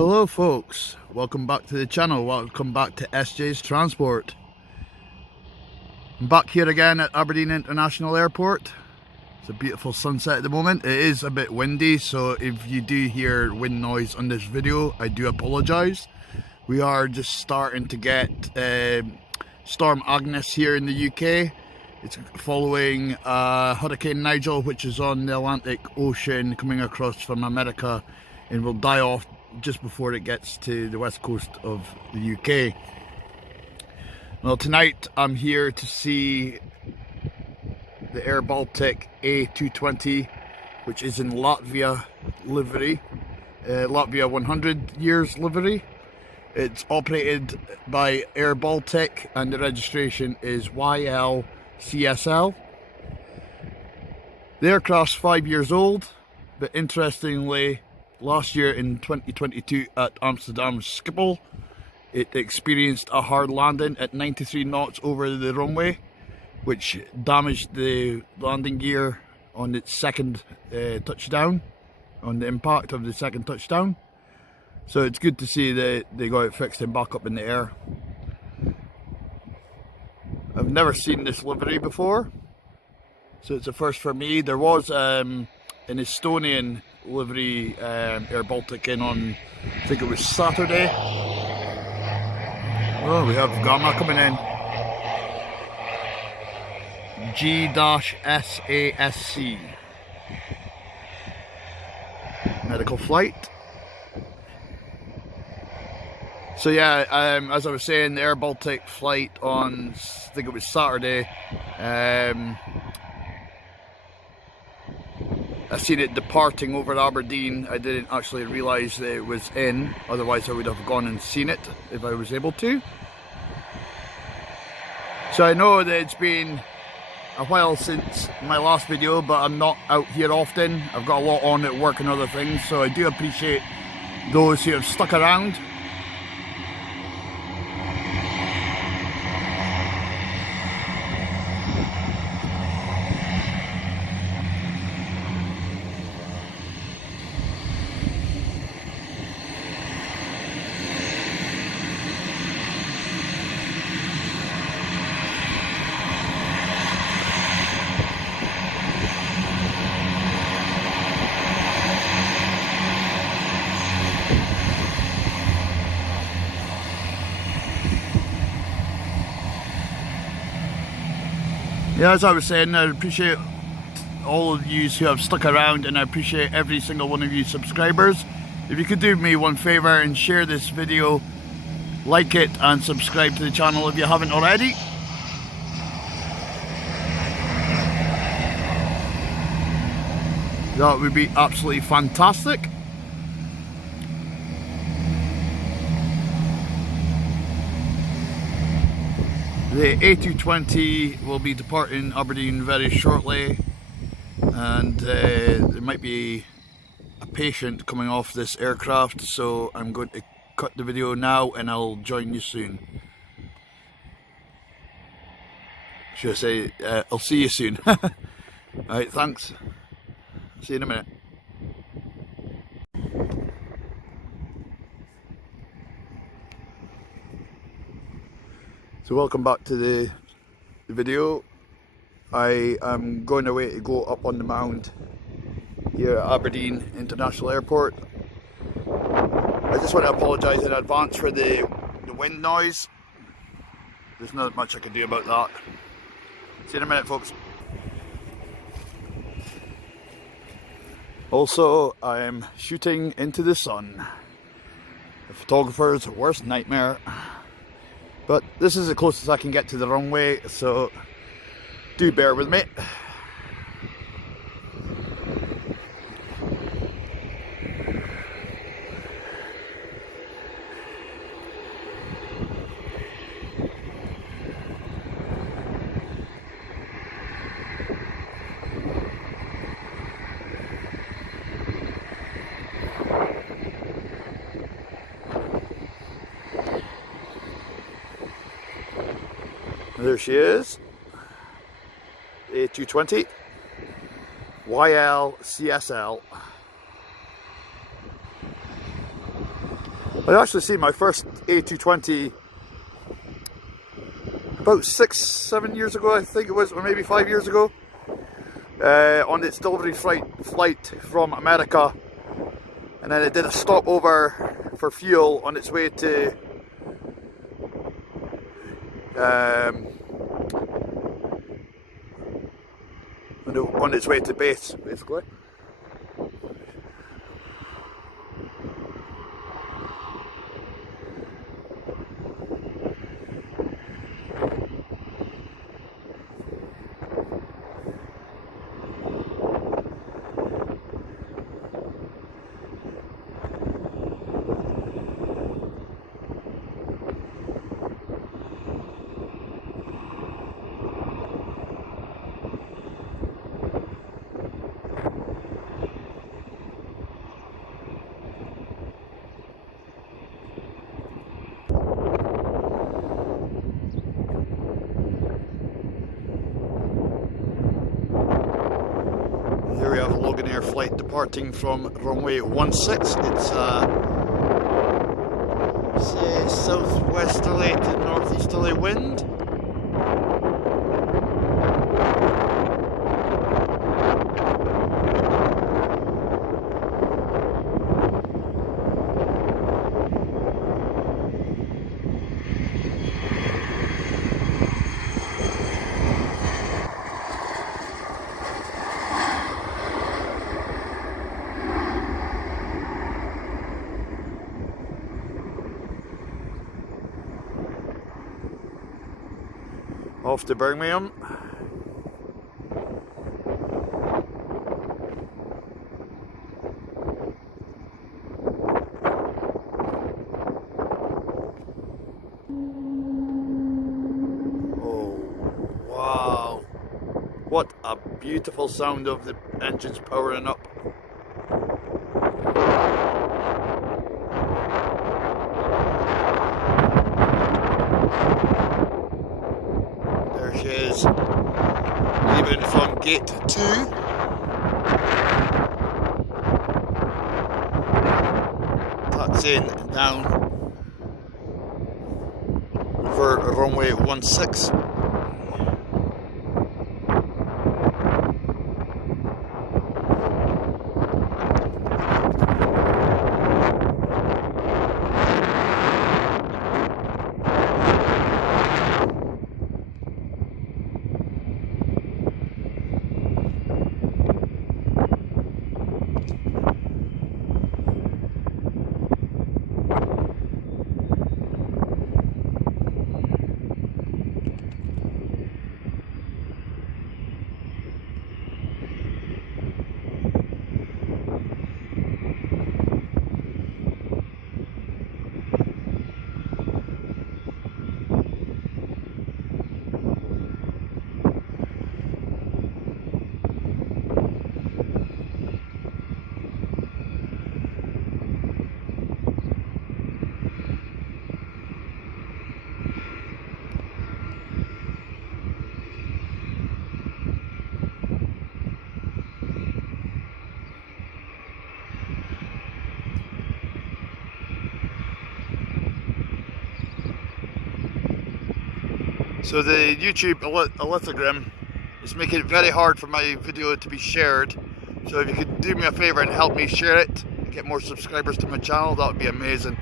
Hello folks, welcome back to the channel, welcome back to SJ's Transport. I'm back here again at Aberdeen International Airport. It's a beautiful sunset at the moment. It is a bit windy, so if you do hear wind noise on this video, I do apologise. We are just starting to get Storm Agnes here in the UK. It's following Hurricane Nigel, which is on the Atlantic Ocean coming across from America and will die off just before it gets to the west coast of the UK. Well, tonight I'm here to see the Air Baltic A220, which is in Latvia livery, Latvia 100 years livery. It's operated by Air Baltic and the registration is YLCSL. The aircraft's 5 years old, but interestingly, last year in 2022 at Amsterdam Schipol, it experienced a hard landing at 93 knots over the runway, which damaged the landing gear on its second touchdown, on the impact of the second touchdown. So it's good to see that they got it fixed and back up in the air. I've never seen this livery before, so it's a first for me. There was an Estonian livery Air Baltic in on, I think it was Saturday. Oh, we have Gamma coming in. G-SASC. Medical flight. So yeah, as I was saying, the Air Baltic flight on, I think it was Saturday, I seen it departing over Aberdeen. I didn't actually realise that it was in, otherwise I would have gone and seen it if I was able to. So I know that it's been a while since my last video, but I'm not out here often. I've got a lot on at work and other things, so I do appreciate those who have stuck around. Yeah, as I was saying, I appreciate all of you who have stuck around, and I appreciate every single one of you subscribers. If you could do me one favour and share this video, like it and subscribe to the channel if you haven't already. That would be absolutely fantastic. The A220 will be departing Aberdeen very shortly, and there might be a patient coming off this aircraft, so I'm going to cut the video now and I'll join you soon. Should I say, I'll see you soon. Alright, thanks. See you in a minute. So welcome back to the video. I am going away to go up on the mound here at Aberdeen International Airport. I just want to apologise in advance for the wind noise. There's not much I can do about that. See you in a minute, folks. Also, I am shooting into the sun. The photographer's worst nightmare. But this is the closest I can get to the runway, so do bear with me. There she is, A220, YLCSL. I actually see my first A220 about 6-7 years ago, I think it was, or maybe 5 years ago, on its delivery flight from America, and then it did a stopover for fuel on its way to on its way to base, basically. Here we have a Loganair flight departing from runway 16. It's say southwesterly to northeasterly wind. Off to Birmingham. Oh, wow. What a beautiful sound of the engines powering up. There she is, leaving from gate 2. Taxiing down for runway 16. So the YouTube algorithm is making it very hard for my video to be shared. So if you could do me a favour and help me share it, and get more subscribers to my channel, that would be amazing.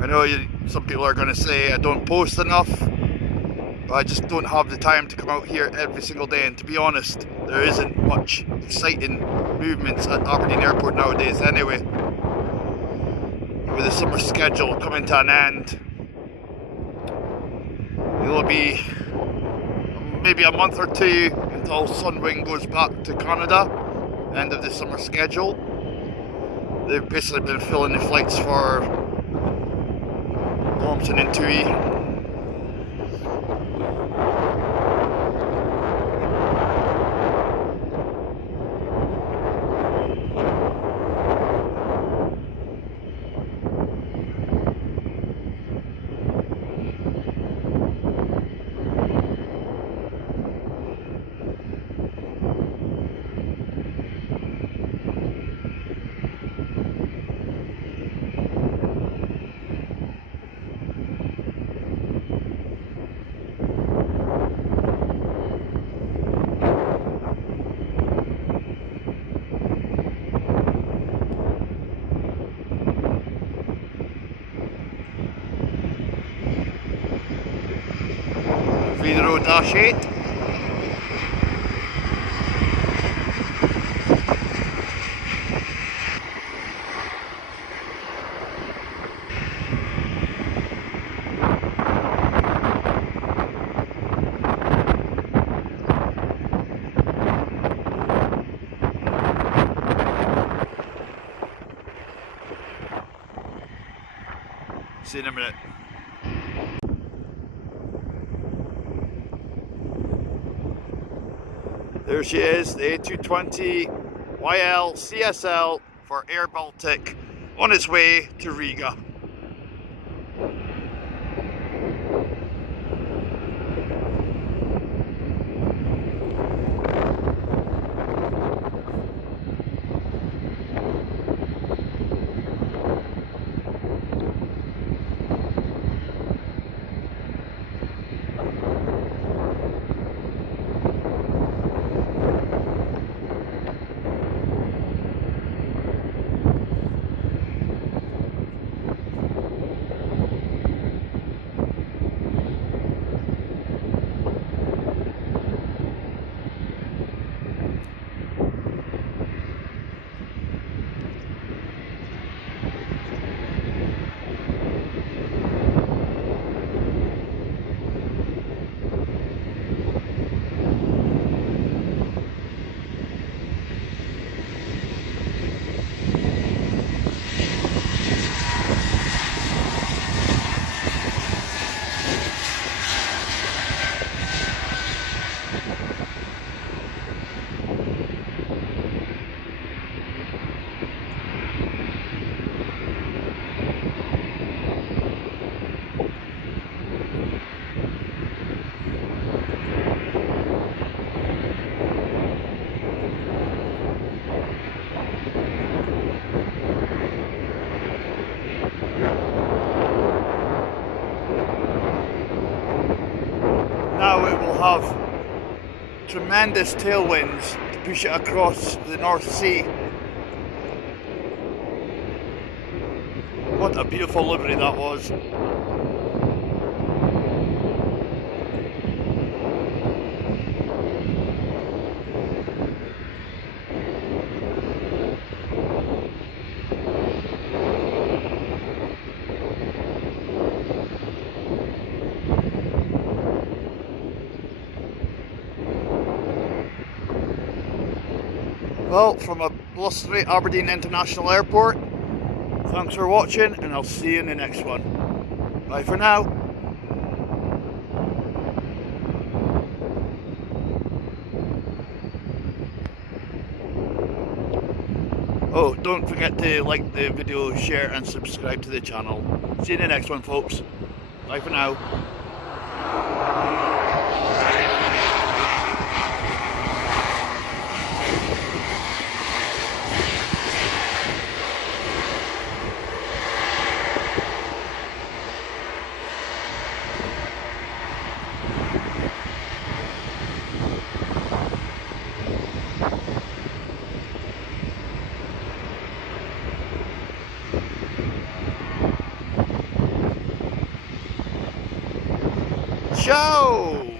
I know some people are going to say I don't post enough, but I just don't have the time to come out here every single day, and to be honest, there isn't much exciting movements at Aberdeen Airport nowadays anyway. With the summer schedule coming to an end, it will be maybe a month or two until Sunwing goes back to Canada, end of the summer schedule. They've basically been filling the flights for Thompson and Tui. Dash 8. See you in a minute. There she is, the A220 YL CSL for Air Baltic on its way to Riga. Now it will have tremendous tailwinds to push it across the North Sea. What a beautiful livery that was. Well, from a blustery Aberdeen International Airport, thanks for watching and I'll see you in the next one. Bye for now. Oh, don't forget to like the video, share and subscribe to the channel. See you in the next one, folks. Bye for now. Ciao!